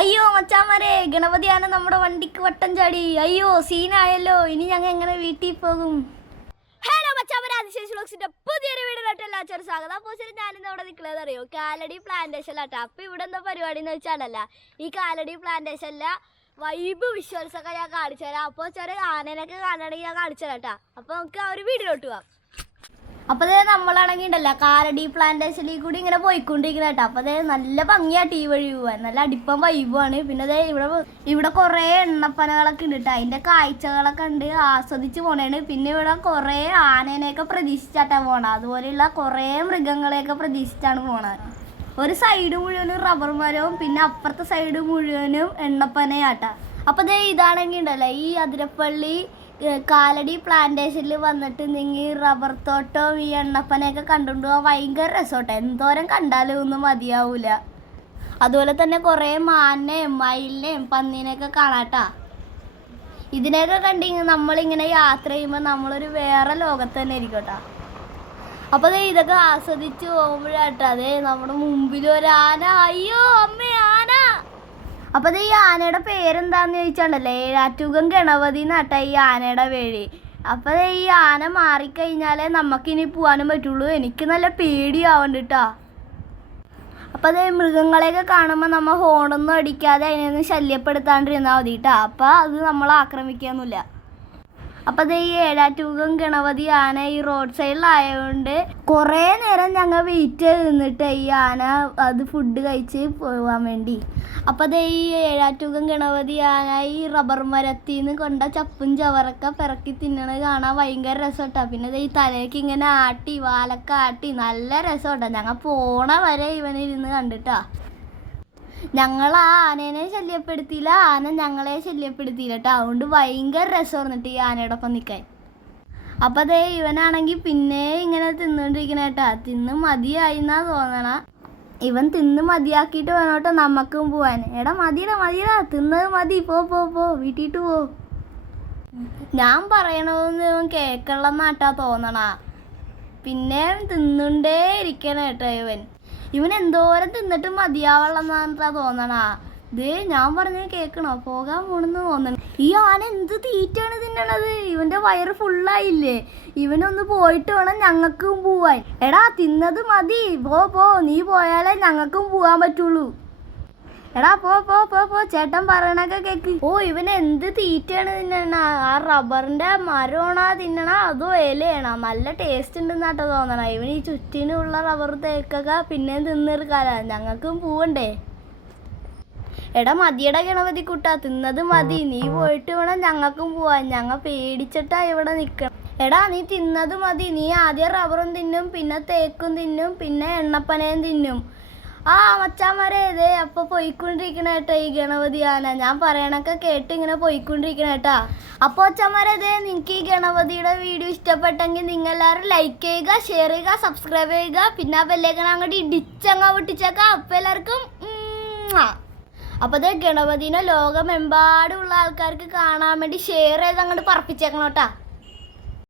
അയ്യോ മച്ചാമാരെ ഗണപതിയാണ് നമ്മുടെ വണ്ടിക്ക് വട്ടം ചാടി. അയ്യോ സീനായല്ലോ. ഇനി ഞങ്ങൾ എങ്ങനെ വീട്ടിൽ പോകും? ഹലോ മച്ചാമരെ അതിശേഷ പുതിയൊരു എല്ലാവർക്കും സ്വാഗതം. അപ്പോൾ ശരി ഞാനിന്ന് അവിടെ നിൽക്കുന്നത് അറിയോ? കാലടി പ്ലാന്റേഷനിലാട്ടോ. അപ്പോൾ ഇവിടെ എന്താ പരിപാടി എന്ന് വെച്ചാണല്ല ഈ കാലടി പ്ലാന്റേഷനിലെ വൈബ് വിഷ്വൽസ് ഞാൻ കാണിച്ചു തരാം അപ്പോൾ ചെറിയ ആനേനൊക്കെ കാണണമെങ്കിൽ ഞാൻ കാണിച്ചു തരാം കേട്ടോ. അപ്പോൾ നമുക്ക് ആ ഒരു വീടിലോട്ട് പോവാം. അപ്പോൾ അതേ നമ്മളാണെങ്കിൽ ഉണ്ടല്ലോ കാലടി പ്ലാന്റേഷനിൽ കൂടി ഇങ്ങനെ പോയിക്കൊണ്ടിരിക്കുന്ന കേട്ടോ. അപ്പോൾ അതേ നല്ല ഭംഗിയാ ഈ വഴി പോവാൻ. നല്ല അടിപ്പം വൈബുമാണ് പിന്നെ അതേ ഇവിടെ ഇവിടെ കുറേ എണ്ണപ്പനകളൊക്കെ ഉണ്ട് കേട്ടോ അതിന്റെ കാഴ്ചകളൊക്കെ ഉണ്ട് ആസ്വദിച്ച് പോണേണ്. പിന്നെ ഇവിടെ കുറേ ആനേനെയൊക്കെ പ്രതീക്ഷിച്ചാട്ടാ പോണത് അതുപോലെയുള്ള കുറേ മൃഗങ്ങളെയൊക്കെ പ്രതീക്ഷിച്ചാണ് പോണത് ഒരു സൈഡ് മുഴുവനും റബ്ബർ മരവും പിന്നെ അപ്പുറത്തെ സൈഡ് മുഴുവനും എണ്ണപ്പനയാട്ടാ. അപ്പോൾ ദേ ഇതാണെങ്കിൽ ഉണ്ടല്ലോ ഈ അതിരപ്പള്ളി കാലടി പ്ലാന്റേഷനിൽ വന്നിട്ട് നിങ്ങൾ റബ്ബർ തോട്ടവും ഈ എണ്ണപ്പനയൊക്കെ കണ്ടുകൊണ്ട് പോകാൻ ഭയങ്കര രസോട്ടെ എന്തോരം കണ്ടാലും ഒന്നും മതിയാവൂല. അതുപോലെ തന്നെ കുറേ മാനിനെയും മയിലിനെയും പന്നീനെയൊക്കെ കാണാട്ടാ. ഇതിനെയൊക്കെ കണ്ടിങ്ങനെ നമ്മളിങ്ങനെ യാത്ര ചെയ്യുമ്പോൾ നമ്മളൊരു വേറെ ലോകത്ത് തന്നെ ആയിരിക്കും കേട്ടോ അപ്പോൾ ഇതൊക്കെ ആസ്വദിച്ച് പോകുമ്പോഴാട്ടോ അതെ നമ്മുടെ മുമ്പിൽ ഒരാന. അയ്യോ അമ്മ ആന അപ്പൊ ഈ ആനയുടെ പേരെന്താന്ന് ചോദിച്ചാണ്ടല്ലേ? ഏഴാറ്റുകം ഗണപതി നട്ട ഈ ആനയുടെ പേര്. അപ്പൊ ഈ ആന മാറിക്കഴിഞ്ഞാലേ നമുക്കിനി പോകാനും പറ്റുള്ളൂ. എനിക്ക് നല്ല പേടിയാവണ്ടിട്ടാ. അപ്പോൾ അപ്പൊ അതേ മൃഗങ്ങളെയൊക്കെ കാണുമ്പോൾ നമ്മൾ ഹോണൊന്നും അടിക്കാതെ അതിനൊന്നും ശല്യപ്പെടുത്താണ്ടിരുന്നാൽ മതി കേട്ടോ അപ്പൊ അത് നമ്മളെ ആക്രമിക്കൊന്നുമില്ല അപ്പൊ അത് ഈ ഏഴാറ്റുകം ഗണപതി ആന ഈ റോഡ് സൈഡിലായതുകൊണ്ട് കുറേ നേരം ഞങ്ങൾ വെയിറ്റ് ചെയ്ത് നിന്നിട്ട് ഈ ആന അത് ഫുഡ് കഴിച്ച് പോകാൻ വേണ്ടി. അപ്പൊ അത് ഈ ഏഴാറ്റുകം ഗണപതി ആന ഈ റബ്ബർ മരത്തിൽ നിന്ന് കൊണ്ട ചപ്പും ചവറൊക്കെ പിറക്കി തിന്നണത് കാണാൻ ഭയങ്കര രസമാട്ടാ പിന്നെ ഈ തലയ്ക്ക് ഇങ്ങനെ ആട്ടി വാലൊക്കെ ആട്ടി നല്ല രസമാട്ടാ ഞങ്ങൾ പോണ വരെ ഇവനിരുന്ന് കണ്ടിട്ടാ. ഞങ്ങൾ ആ ആനേനെ ശല്യപ്പെടുത്തിയില്ല. ആന ഞങ്ങളെ ശല്യപ്പെടുത്തിയില്ല കേട്ടോ അതുകൊണ്ട് ഭയങ്കര രസമായിരുന്നിട്ട് ഈ ആനയോടൊപ്പം നിൽക്കാൻ അപ്പം അതേ ഇവനാണെങ്കിൽ പിന്നെ ഇങ്ങനെ തിന്നുകൊണ്ടിരിക്കണ കേട്ടോ തിന്ന് മതിയായി എന്നാ തോന്നണ. ഇവൻ തിന്ന് മതിയാക്കിയിട്ട് വേണോട്ടോ നമുക്കും പോവാൻ. എടാ മതിയടാ മതിയടാ. തിന്നത് മതി. പോ പോ പോ. വീട്ടിട്ട് പോ. ഞാൻ പറയണമെന്ന് ഇവൻ കേൾക്കണമെന്നാട്ടാ തോന്നണ. പിന്നെ തിന്നുണ്ടേ ഇരിക്കണ കേട്ടോ ഇവൻ. ഇവൻ എന്തോരം തിന്നിട്ട് മതിയാവള്ളന്നാട്ടാ തോന്നണാ. ദേ ഞാൻ പറഞ്ഞത് കേക്കണോ? പോകാൻ പോണെന്ന് തോന്നണ. ഈ ആന എന്ത് തീറ്റാണ് തിന്നണത്? ഇവന്റെ വയറ് ഫുള്ളായില്ലേ? ഇവനൊന്ന് പോയിട്ട് വേണം ഞങ്ങൾക്കും പോവാൻ. എടാ തിന്നത് മതി. പോ പോ. നീ പോയാലേ ഞങ്ങൾക്കും പോവാൻ പറ്റുള്ളൂ. എടാ പോ പോ പോ പോ ചേട്ടൻ പറയണൊക്കെ കേക്ക്. ഓ ഇവൻ എന്ത് തീറ്റയാണ് തിന്നണ? ആ റബ്ബറിന്റെ മരമാണോ തിന്നണ? അതോ ഇലയാണോ? നല്ല ടേസ്റ്റ് ഉണ്ടെന്നാട്ടോ തോന്നണ. ഇവൻ ഈ ചുറ്റിനുള്ള റബ്ബർ തേക്കൊക്കെ പിന്നെയും തിന്നെടുക്കാല. ഞങ്ങൾക്കും പോവണ്ടേ. എടാ മതിയടാ ഗണപതി കുട്ടാ. തിന്നത് മതി. നീ പോയിട്ട് വേണം ഞങ്ങൾക്കും പോവാൻ. ഞങ്ങൾ പേടിച്ചിട്ടാ ഇവിടെ നിൽക്കണം എടാ നീ തിന്നത് മതി. നീ ആദ്യം റബ്ബറും തിന്നും പിന്നെ തേക്കും തിന്നും പിന്നെ എണ്ണപ്പനയും തിന്നും. ആ മച്ചാമാരെ ഇതേ അപ്പൊ പോയിക്കൊണ്ടിരിക്കണ കേട്ടോ ഈ ഗണപതി ആന. ഞാൻ പറയണൊക്കെ കേട്ട് ഇങ്ങനെ പോയിക്കൊണ്ടിരിക്കണ കേട്ടാ. അപ്പൊ അച്ഛന്മാരെ ഇതേ നിങ്ങൾക്ക് ഈ ഗണപതിയുടെ വീഡിയോ ഇഷ്ടപ്പെട്ടെങ്കിൽ നിങ്ങൾ എല്ലാവരും ലൈക്ക് ചെയ്യുക ഷെയർ ചെയ്യുക സബ്സ്ക്രൈബ് ചെയ്യുക. പിന്നെ ആ ബെല്ലേക്കണ അങ്ങോട്ട് ഇടിച്ചങ്ങ പൊട്ടിച്ചേക്കാം. അപ്പൊ എല്ലാവർക്കും ഉം. അപ്പൊ ഇത് ഗണപതിനെ ലോകമെമ്പാടുമുള്ള ആൾക്കാർക്ക് കാണാൻ വേണ്ടി ഷെയർ ചെയ്ത് അങ്ങോട്ട് പറപ്പിച്ചേക്കണം കേട്ടാ.